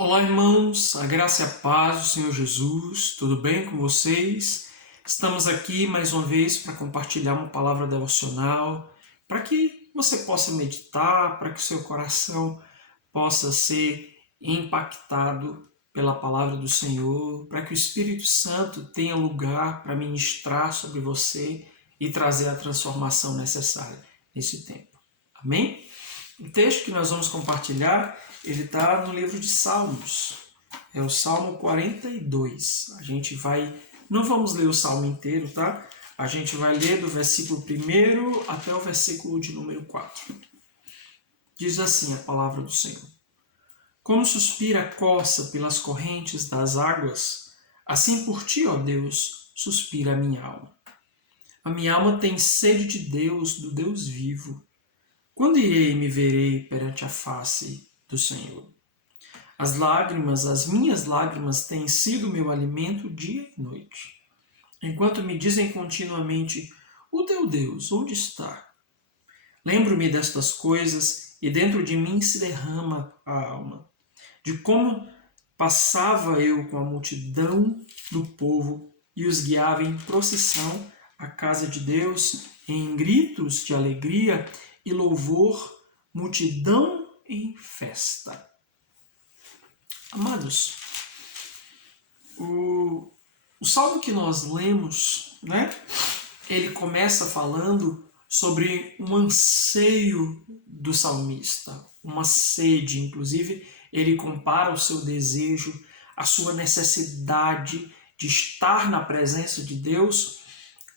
Olá, irmãos, a graça e a paz do Senhor Jesus, tudo bem com vocês? Estamos aqui mais uma vez para compartilhar uma palavra devocional, para que você possa meditar, para que o seu coração possa ser impactado pela palavra do Senhor, para que o Espírito Santo tenha lugar para ministrar sobre você e trazer a transformação necessária nesse tempo. Amém? O texto que nós vamos compartilhar, ele está no livro de Salmos. É o Salmo 42. Não vamos ler o Salmo inteiro, tá? A gente vai ler do versículo 1 até o versículo de número 4. Diz assim a palavra do Senhor. Como suspira a corça pelas correntes das águas, assim por ti, ó Deus, suspira a minha alma. A minha alma tem sede de Deus, do Deus vivo. Quando irei e me verei perante a face do Senhor? As minhas lágrimas têm sido meu alimento dia e noite. Enquanto me dizem continuamente, o teu Deus, onde está? Lembro-me destas coisas e dentro de mim se derrama a alma, de como passava eu com a multidão do povo e os guiava em procissão à casa de Deus, em gritos de alegria e louvor, multidão em festa. Amados, o salmo que nós lemos, ele começa falando sobre um anseio do salmista, uma sede. Inclusive, ele compara o seu desejo, a sua necessidade de estar na presença de Deus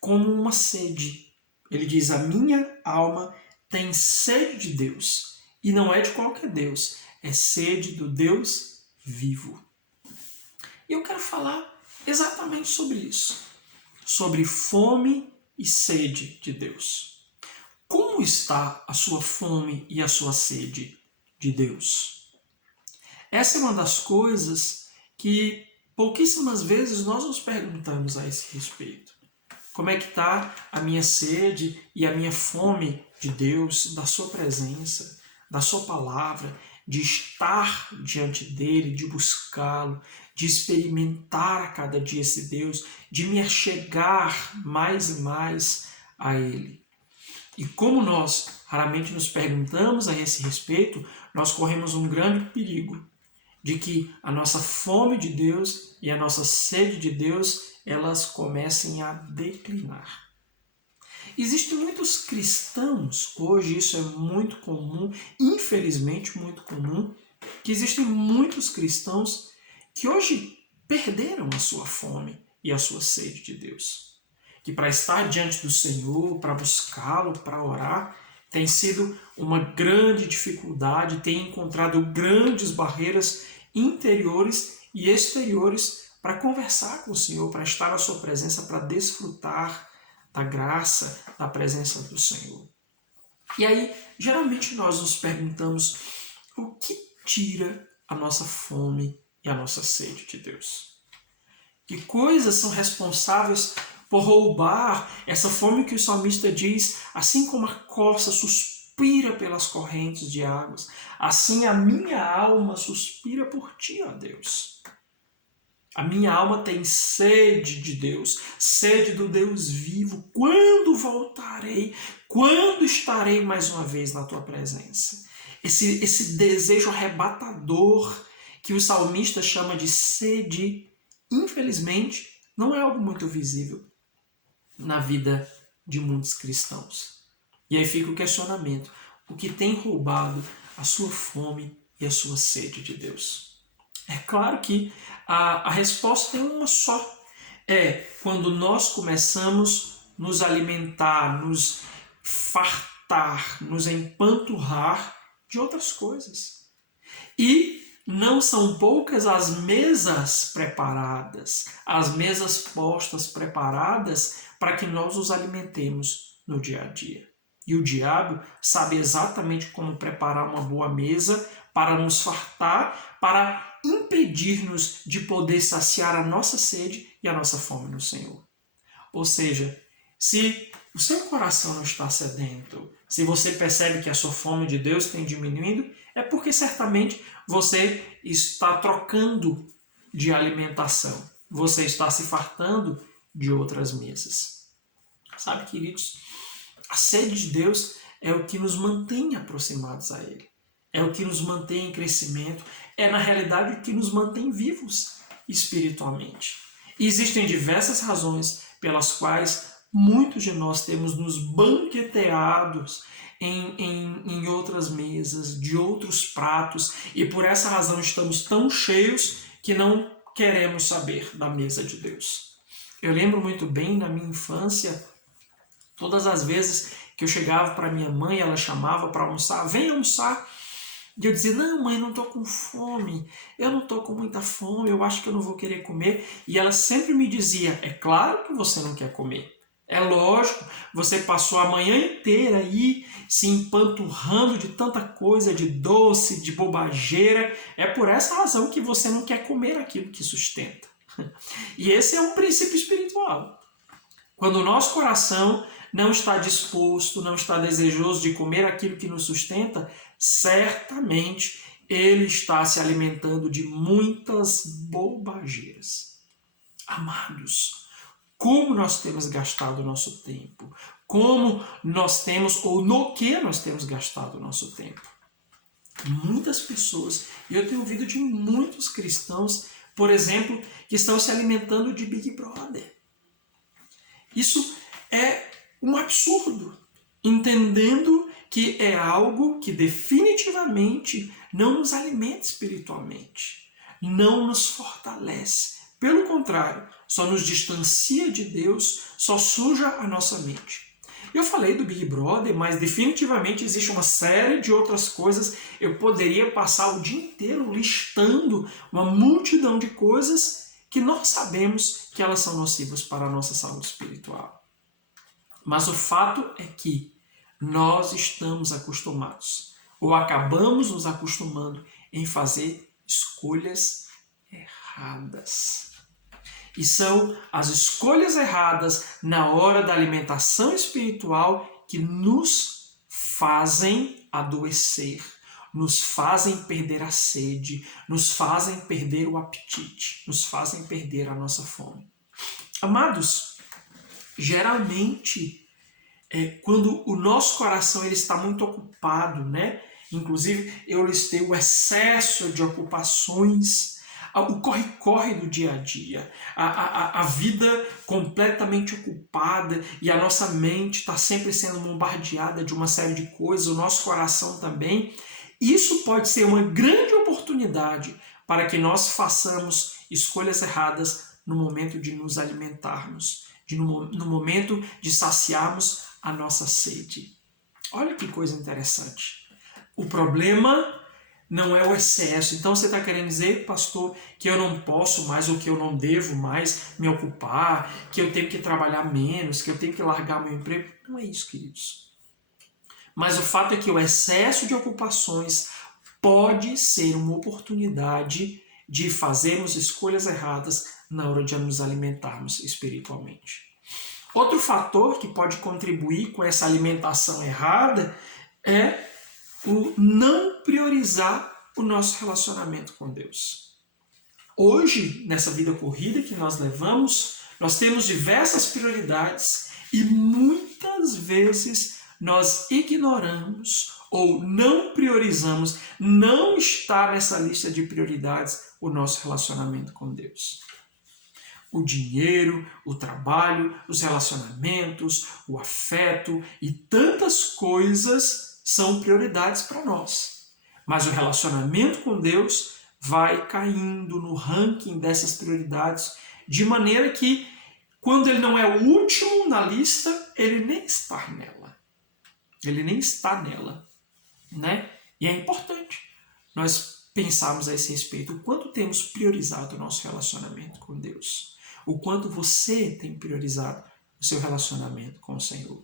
como uma sede. Ele diz, a minha alma tem sede de Deus, e não é de qualquer Deus, é sede do Deus vivo. E eu quero falar exatamente sobre isso, sobre fome e sede de Deus. Como está a sua fome e a sua sede de Deus? Essa é uma das coisas que pouquíssimas vezes nós nos perguntamos a esse respeito. Como é que está a minha sede e a minha fome de Deus, da sua presença, da sua palavra, de estar diante dele, de buscá-lo, de experimentar a cada dia esse Deus, de me achegar mais e mais a ele. E como nós raramente nos perguntamos a esse respeito, nós corremos um grande perigo de que a nossa fome de Deus e a nossa sede de Deus, elas comecem a declinar. Existem muitos cristãos, hoje isso é muito comum, infelizmente muito comum, que existem muitos cristãos que hoje perderam a sua fome e a sua sede de Deus. Que para estar diante do Senhor, para buscá-lo, para orar, tem sido uma grande dificuldade, tem encontrado grandes barreiras interiores e exteriores para conversar com o Senhor, para estar na sua presença, para desfrutar da graça, da presença do Senhor. E aí, geralmente nós nos perguntamos o que tira a nossa fome e a nossa sede de Deus? Que coisas são responsáveis por roubar essa fome que o salmista diz, assim como a corça suspira pelas correntes de águas, assim a minha alma suspira por ti, ó Deus. A minha alma tem sede de Deus, sede do Deus vivo. Quando voltarei? Quando estarei mais uma vez na tua presença? Esse desejo arrebatador que o salmista chama de sede, infelizmente, não é algo muito visível na vida de muitos cristãos. E aí fica o questionamento: o que tem roubado a sua fome e a sua sede de Deus? É claro que a resposta é uma só. É quando nós começamos a nos alimentar, nos fartar, nos empanturrar de outras coisas. E não são poucas as mesas preparadas, as mesas postas preparadas para que nós os alimentemos no dia a dia. E o diabo sabe exatamente como preparar uma boa mesa para nos fartar, para impedir-nos de poder saciar a nossa sede e a nossa fome no Senhor. Ou seja, se o seu coração não está sedento, se você percebe que a sua fome de Deus tem diminuindo, É porque certamente você está trocando de alimentação, você está se fartando de outras mesas. Sabe, queridos, a sede de Deus é o que nos mantém aproximados a Ele, é o que nos mantém em crescimento, é na realidade o que nos mantém vivos espiritualmente. E existem diversas razões pelas quais muitos de nós temos nos banqueteados em outras mesas, de outros pratos, e por essa razão estamos tão cheios que não queremos saber da mesa de Deus. Eu lembro muito bem, na minha infância, todas as vezes que eu chegava para minha mãe, ela chamava para almoçar, vem almoçar. E eu dizia, não mãe, não estou com fome, eu não estou com muita fome, eu acho que eu não vou querer comer. E ela sempre me dizia, é claro que você não quer comer. É lógico, você passou a manhã inteira aí se empanturrando de tanta coisa, de doce, de bobageira. É por essa razão que você não quer comer aquilo que sustenta. E esse é um princípio espiritual. Quando o nosso coração não está disposto, não está desejoso de comer aquilo que nos sustenta, certamente ele está se alimentando de muitas bobageiras. Amados, como nós temos gastado o nosso tempo, como nós temos, ou no que nós temos gastado o nosso tempo. Muitas pessoas, e eu tenho ouvido de muitos cristãos, por exemplo, que estão se alimentando de Big Brother. Isso é um absurdo, entendendo que é algo que definitivamente não nos alimenta espiritualmente, não nos fortalece. Pelo contrário, só nos distancia de Deus, só suja a nossa mente. Eu falei do Big Brother, mas definitivamente existe uma série de outras coisas. Eu poderia passar o dia inteiro listando uma multidão de coisas que nós sabemos que elas são nocivas para a nossa saúde espiritual. Mas o fato é que nós estamos acostumados, ou acabamos nos acostumando em fazer escolhas erradas. E são as escolhas erradas na hora da alimentação espiritual que nos fazem adoecer, nos fazem perder a sede, nos fazem perder o apetite, nos fazem perder a nossa fome. Amados, geralmente, quando o nosso coração ele está muito ocupado, né? Inclusive, eu listei o excesso de ocupações, o corre-corre do dia a dia, a vida completamente ocupada e a nossa mente está sempre sendo bombardeada de uma série de coisas, o nosso coração também. Isso pode ser uma grande oportunidade para que nós façamos escolhas erradas no momento de nos alimentarmos, no momento de saciarmos a nossa sede. Olha que coisa interessante. O problema não é o excesso. Então você está querendo dizer, pastor, que eu não posso mais ou que eu não devo mais me ocupar, que eu tenho que trabalhar menos, que eu tenho que largar meu emprego? Não é isso, queridos. Mas o fato é que o excesso de ocupações pode ser uma oportunidade de fazermos escolhas erradas na hora de nos alimentarmos espiritualmente. Outro fator que pode contribuir com essa alimentação errada é o não priorizar o nosso relacionamento com Deus. Hoje, nessa vida corrida que nós levamos, nós temos diversas prioridades e muitas vezes nós ignoramos ou não priorizamos, não está nessa lista de prioridades o nosso relacionamento com Deus. O dinheiro, o trabalho, os relacionamentos, o afeto e tantas coisas são prioridades para nós. Mas o relacionamento com Deus vai caindo no ranking dessas prioridades, de maneira que, quando ele não é o último na lista, ele nem está nela. Ele nem está nela, né? E é importante nós pensarmos a esse respeito, o quanto temos priorizado o nosso relacionamento com Deus, o quanto você tem priorizado o seu relacionamento com o Senhor.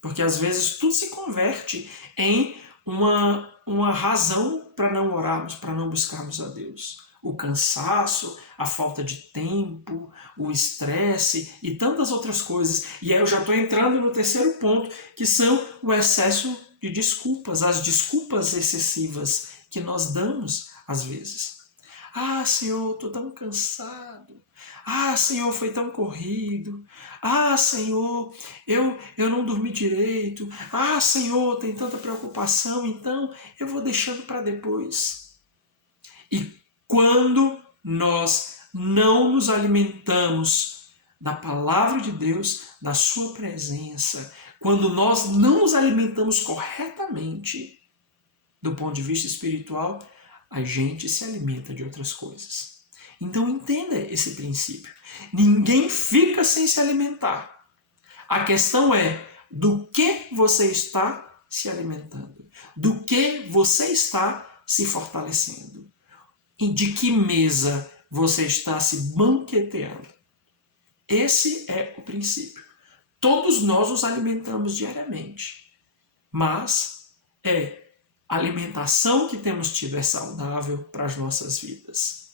Porque às vezes tudo se converte em uma razão para não orarmos, para não buscarmos a Deus. O cansaço, a falta de tempo, o estresse e tantas outras coisas. E aí eu já estou entrando no terceiro ponto, que são o excesso de desculpas, as desculpas excessivas que nós damos às vezes. Ah, Senhor, estou tão cansado. Ah, Senhor, foi tão corrido. Ah, Senhor, eu não dormi direito. Ah, Senhor, tem tanta preocupação, então eu vou deixando para depois. E quando nós não nos alimentamos da palavra de Deus, da sua presença, quando nós não nos alimentamos corretamente do ponto de vista espiritual, a gente se alimenta de outras coisas. Então entenda esse princípio. Ninguém fica sem se alimentar. A questão é do que você está se alimentando, do que você está se fortalecendo, e de que mesa você está se banqueteando. Esse é o princípio. Todos nós nos alimentamos diariamente, mas a alimentação que temos tido é saudável para as nossas vidas.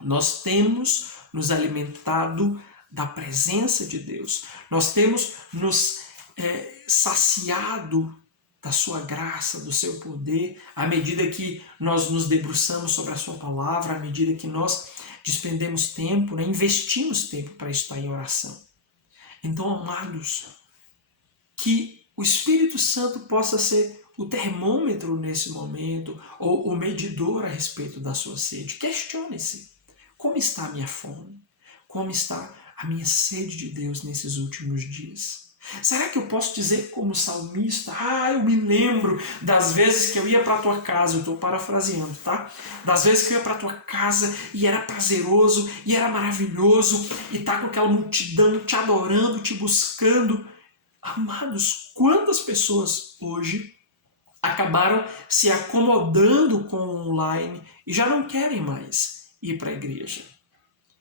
Nós temos nos alimentado da presença de Deus. Nós temos nos saciado da sua graça, do seu poder, à medida que nós nos debruçamos sobre a sua palavra, à medida que nós despendemos tempo, investimos tempo para estar em oração. Então, amados, que o Espírito Santo possa ser o termômetro nesse momento, ou o medidor a respeito da sua sede. Questione-se. Como está a minha fome? Como está a minha sede de Deus nesses últimos dias? Será que eu posso dizer como salmista, eu me lembro das vezes que eu ia para a tua casa, eu estou parafraseando, tá? Das vezes que eu ia para a tua casa e era prazeroso, e era maravilhoso, e tá com aquela multidão te adorando, te buscando. Amados, quantas pessoas hoje acabaram se acomodando com o online e já não querem mais ir para a igreja?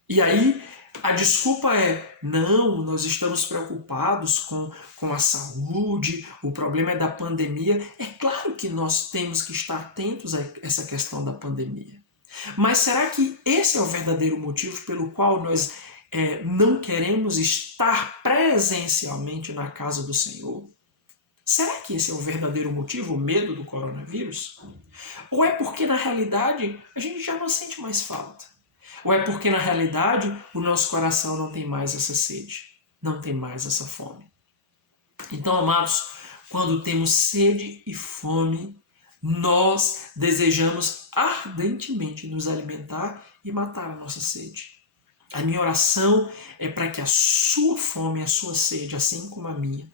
E aí a desculpa é, não, nós estamos preocupados com a saúde, o problema é da pandemia. É claro que nós temos que estar atentos a essa questão da pandemia. Mas será que esse é o verdadeiro motivo pelo qual nós não queremos estar presencialmente na casa do Senhor? Será que esse é o verdadeiro motivo, o medo do coronavírus? Ou é porque na realidade a gente já não sente mais falta? Ou é porque na realidade o nosso coração não tem mais essa sede, não tem mais essa fome? Então, amados, quando temos sede e fome, nós desejamos ardentemente nos alimentar e matar a nossa sede. A minha oração é para que a sua fome e a sua sede, assim como a minha,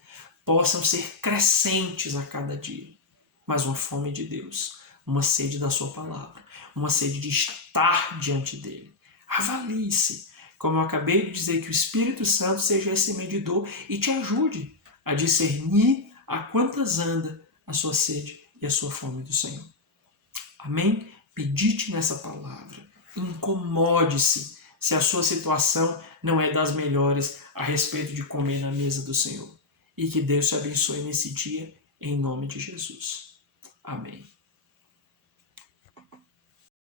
possam ser crescentes a cada dia. Mas uma fome de Deus, uma sede da sua palavra, uma sede de estar diante dele. Avalie-se. Como eu acabei de dizer, que o Espírito Santo seja esse medidor e te ajude a discernir a quantas anda a sua sede e a sua fome do Senhor. Amém? Medite nessa palavra. Incomode-se se a sua situação não é das melhores a respeito de comer na mesa do Senhor. E que Deus te abençoe nesse dia, em nome de Jesus. Amém.